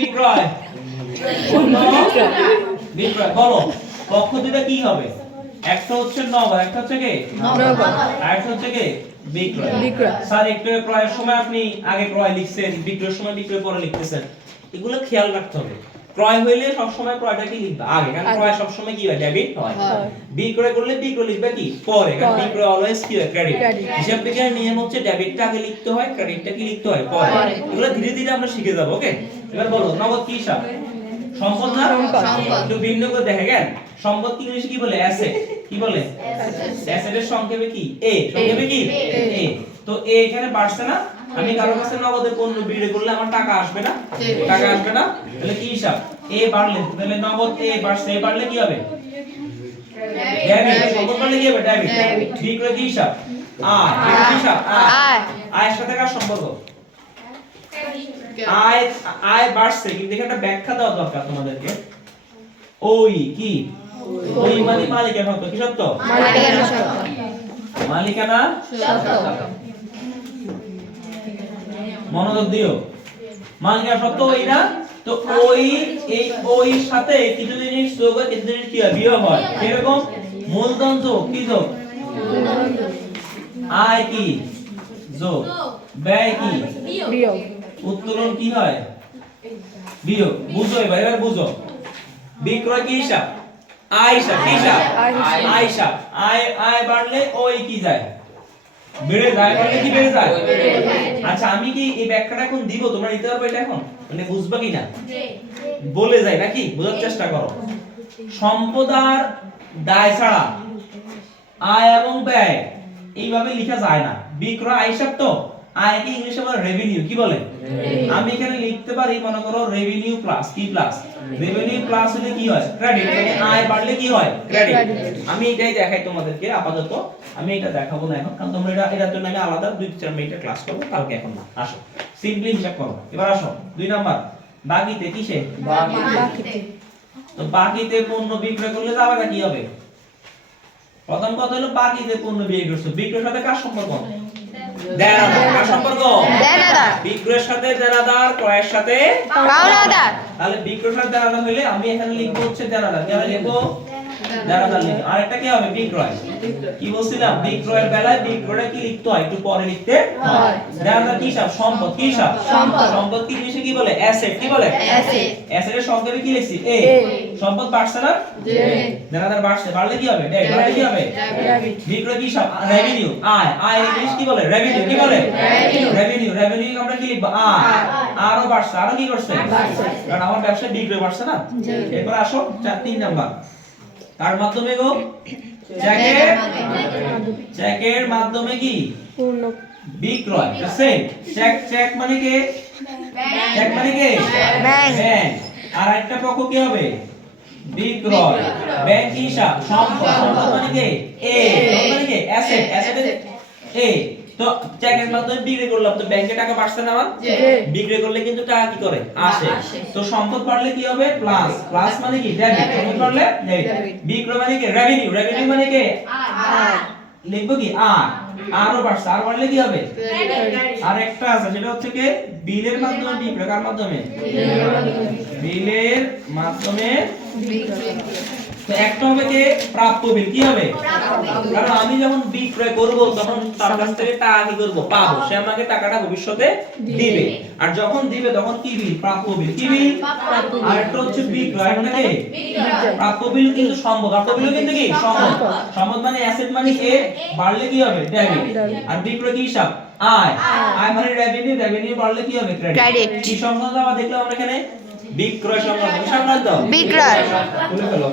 বিক্রয় বিক্রয় বলো পক্ষ দুটো কি হবে? একটা হচ্ছে নগদ, একটা হচ্ছে কি নগদ, আর একটা হচ্ছে কি বিক্রয়। স্যার একটু ক্রয়ের সময় আপনি আগে ক্রয় লিখছেন, বিক্রয়ের সময় বিক্রয় পরে লিখতেছেন, এগুলো খেয়াল রাখতে হবে। ক্রয় হইলে সব সময় ক্রয়টা কি লিখবা আগে, কারণ ক্রয় সব সময় কি হয় ডেবিট হয়। বিক্রয় করলে বিক্রয় লিখবে কি পরে, কারণ বিক্রয় অলওয়েজ কি হয় ক্রেডিট। হিসাব বিজ্ঞানের নিয়ম হচ্ছে ডেবিটটা আগে লিখতে হয়, ক্রেডিটটা কি লিখতে হয় পরে। এগুলো ধীরে ধীরে আমরা শিখে যাব। ওকে, এবার বলো নগদ কি হিসাব? সম্পদ না? একটু ভিন্ন করে দেখে গেল। সম্পদ কি ইংলিশে কি বলে? অ্যাসেট। কি বলে? অ্যাসেটের সংক্ষেপে কি? এ। সংক্ষেপে কি? এ। তো এ এখানে বাড়ছে না? আমি কারো কাছে নগদের পণ্য বিক্রি করলে আমার টাকা আসবে না? টাকা আসবে না? তাহলে কি হিসাব? এ বাড়লে তাহলে নগদ এ বাড়ছে, এ বাড়লে কি হবে? ডেবিট। সম্পদ বাড়লে কি হবে? ডেবিট। বিক্রয় কি হিসাব? আয়। কি হিসাব? আয়। আয়ের সাথে কার সম্পর্ক? আয়। আয় বাড়ছে, কিন্তু এখানে ব্যাখ্যা দেওয়া দরকার তোমাদেরকে। ওই কি? ওই মানে মালিকানা সত্ত্ব। কি সত্ত্ব? মালিকানা সত্ত্ব। মালিকানা সত্ত্ব। মনোযোগ দিও। মালিকানা সত্ত্ব ওই না? তো ওই এই ওই সাথে কিছু জিনিস যোগ হয়, কিছু জিনিস কি হয়? বিয়োগ হয়। এরকম মূলধন যোগ কি যোগ? আয় কি যোগ? ব্যয় কি বিয়োগ? উত্তোলন কি হয়? বিয়োগ। বুঝো এবার, এবার বুঝো। বিক্রয় কি হিসাব? আয় হিসাব। কি হিসাব? আয় হিসাব। আয় আয় বাড়লে ওই কি যায়? বেড়ে যায়। বাড়লে কি বেড়ে যায়? আচ্ছা আমি কি এই ব্যাখ্যাটা এখন দিব? তোমরা নিতে পারবে এটা এখন? মানে বুঝবা কি না? বলে যায় নাকি? বোঝার চেষ্টা করো। সম্পদ আর দায় ছাড়া আয় এবং ব্যয় এইভাবে লেখা যায় না। বিক্রয় আয় হিসাব তো। আয় কি ইংলিশে বলে রেভিনিউ। কি বলে? আমি এখানে লিখতে পারি মনে করো রেভিনিউ প্লাস কি প্লাস? রেভিনিউ প্লাস হলে কি হয়? ক্রেডিট। মানে আয় বাড়লে কি হয়? ক্রেডিট। আমি এটাই দেখাই তোমাদেরকে আপাতত। আমি এটা দেখাবো না এখন, কারণ তোমরা এটার জন্য আমি আলাদা 2-4 মিনিটের ক্লাস করব, কালকে এখন না। আসো সিম্পলি হিসাব করো। এবার আসো 2 নাম্বার বাকিতে। কিসে? বাকিতে। তো বাকিতে পণ্য বিক্রয় করলে যাওয়াটা কি হবে? প্রথম কথা হলো বাকিতে পণ্য বিক্রয় করছো, বিক্রয়ের সাথে কার সম্পর্ক? দেনাদার। কার সম্পর্ক? দেনাদার। বিক্রয়ের সাথে দেনাদার, ক্রয়ের সাথে পাওনাদার। তাহলে বিক্রয়ের সাথে দেনাদার হইলে আমি এখানে লিখব হচ্ছে দেনাদার। কি লিখবো? দেনাদার লিখব। আর একটা কি হবে? বিক্রয়। কি বলছিলাম? বিক্রয়ের বেলায় বিক্রয়টা কি লিখতে হয়? একটু পরে লিখতে হয়। দেনাদার কি হিসাব? সম্পদ। কি হিসাব? সম্পদ। সম্পদ কি ইংলিশে কি বলে? অ্যাসেট। কি বলে? অ্যাসেট। অ্যাসেটের সংক্ষেপে কি লিখছি? এ। সম্পদ বাড়ছে না? জি। দেনাদার বাড়ছে, বাড়লে কি হবে? ডেবিট। বাড়লে কি হবে? ডেবিট। বিক্রয় কি হিসাব? রেভিনিউ। আয়। আয় ইংলিশ কি বলে? রেভিনিউ। কি বলে? রেভিনিউ। রেভিনিউ। রেভিনিউ আমরা কি লিখব? আয়। আরো বাড়ছে, আরো কি করছে? বাড়ছে। কারণ আমার ব্যবসায় বিক্রয় বাড়ছে না? জি। এরপর আসো 3 নাম্বার। কার মাধ্যমে গো? চেকের মাধ্যমে। চেকের মাধ্যমে কি? পূর্ণ বিক্রয়। সেম। চেক। চেক মানে কি? চেক মানে কি? ব্যাংক। আর একটা পক্ষ কি হবে? বিক্রয়। ব্যাংক হিসাব সম্পদ। সম্পদ মানে কি? এ। সম্পদ মানে কি? অ্যাসেট। অ্যাসেটের এ। তো চেকের মাধ্যমে বিক্রি করলাম, তো ব্যাংকে টাকা বাড়ছে না আমার? জি। বিক্রি করলে কিন্তু টাকা কি করে? আসে। তো সম্পদ বাড়লে কি হবে? প্লাস। প্লাস মানে কি? ডেবিট। সম্পদ বাড়লে ডেবিট। বিক্রয় মানে কি? রেভিনিউ। রেভিনিউ মানে কি? আয়। লিখবো কি? আয়। আরো বাড়ছে, আর বাড়লে কি হবে? ক্রেডিট। আর একটা আছে, সেটা হচ্ছে কি? বিলের মাধ্যমে বিক্রয়। কার মাধ্যমে? বিলের মাধ্যমে বিক্রয়। তো একটা হবে কি? প্রাপ্য বিল। কি হবে? কারণ আমি যখন বিক্রয় করব তখন তার কাছ থেকে টাকা কি করব? পাবো। সে আমাকে টাকাটা ভবিষ্যতে দিবে। আর যখন দিবে তখন কি বিল? প্রাপ্য বিল। কি বিল? আর একটা হচ্ছে বিক্রয়। একটা কি? প্রাপ্য বিল কিন্তু সম্পদ। প্রাপ্য বিল কিন্তু কি? সম্পদ। সম্পদ মানে অ্যাসেট মানে এ, বাড়লে কি হবে? ডেবিট। আর বিক্রয় কি হিসাব? আয়। আয় মানে রেভিনিউ। রেভিনিউ বাড়লে কি হবে? ক্রেডিট। কি সংক্রান্ত আমরা দেখলাম আমরা এখানে? বিক্রয় সংক্রান্ত। কি সংক্রান্ত? বিক্রয়। তুলে ফেলো।